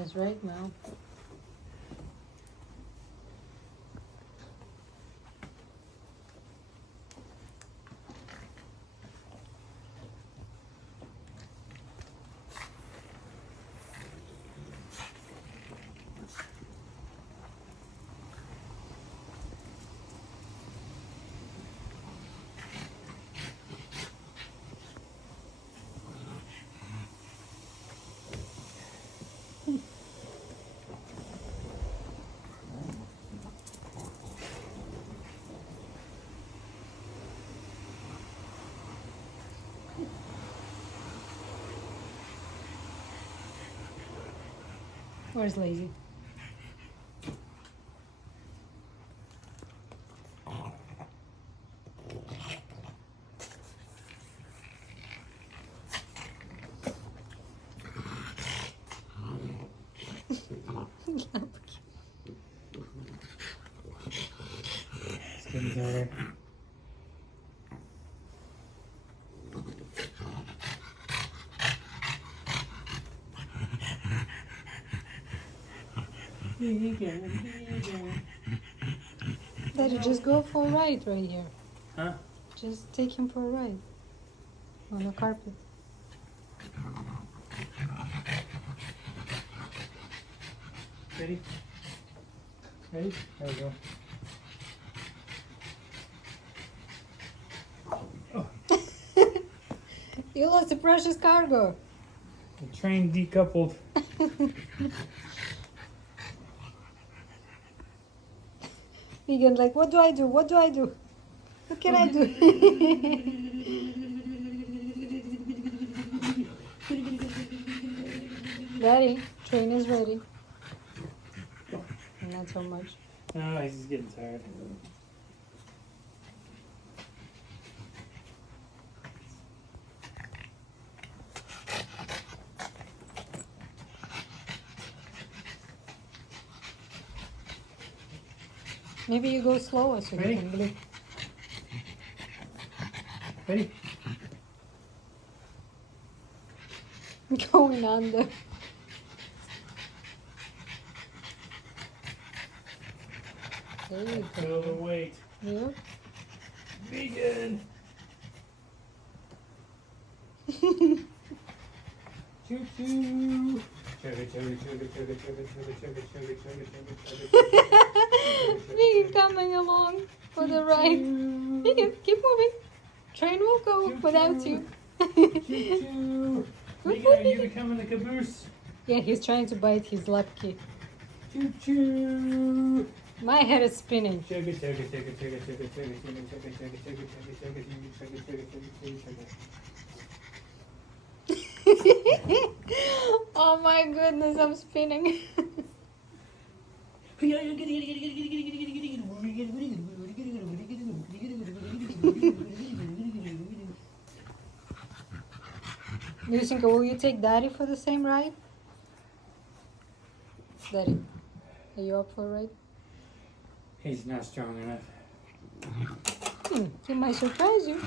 is right, Mel. Where's Lazy? It's getting tired. Daddy, just go for a ride right here. Huh? Just take him for a ride. On the carpet. Ready? Ready? There we go. You lost the precious cargo. The train decoupled. Vegan, like, what do I do? What do I do? What can I do? Daddy, train is ready. Not so much. No, he's just getting tired. Maybe you go slower so Ready? you can blip. Ready? Going under. There you Feel the go. weight. Yep. Vegan. Choo choo. Chugga chugga chugga chugga chugga chugga chugga chugga chugga chugga chugga. Vegan coming along for the ride. Vegan, keep moving. Train will go without you. Choo choo. Vegan, are you becoming the caboose? Yeah, he's trying to bite his lap key. Choo choo. My head is spinning. Chugga chugga chugga chugga chugga chugga chugga chugga chugga chugga chugga chugga chugga chugga chugga chugga. Oh my goodness, I'm spinning. Lucinka, will you take Daddy for the same ride? Daddy, are you up for a ride? He's not strong enough. He might surprise you.